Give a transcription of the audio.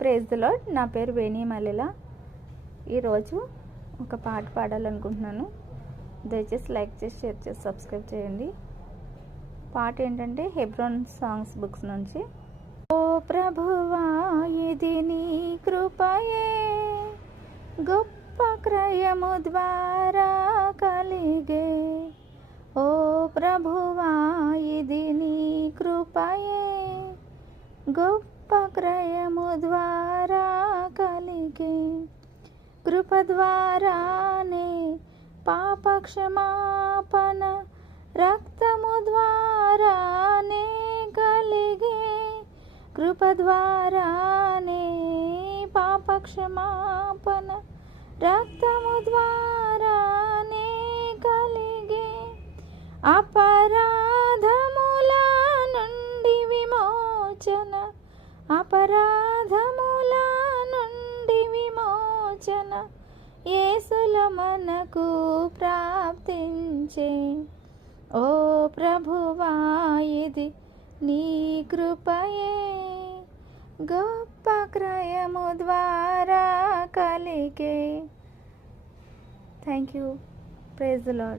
Praise the lord. నా పేరు వేణి మల్లెల. ఈరోజు ఒక పాట పాడాలనుకుంటున్నాను. దయచేసి లైక్ చేసి, షేర్ చేసి, సబ్స్క్రైబ్ చేయండి. పాట ఏంటంటే హెబ్రోన్ సాంగ్స్ బుక్స్ నుంచి. ఓ ప్రభువా, ఇది నీ కృపయే, గొప్ప క్రయము ద్వారా కలిగే. ఓ ప్రభువా, ఇది నీ కృపయే, గొప్ప క్రయము ద్వారా కలిగే. కృప ద్వారానే పాప క్షమాపణ, రక్తము ద్వారానే కలిగే. కృప ద్వారానే పాప క్షమాపణ, రక్తము ద్వారానే కలిగే. అపరాధముల నుండి విమోచన, అపరాధముల నుండి విమోచన యేసులో మనకు ప్రాప్తించే. ఓ ప్రభువా, ఇది నీ కృపయే, గొప్ప క్రయము ద్వారా కలిగే. Thank you. Praise the lord.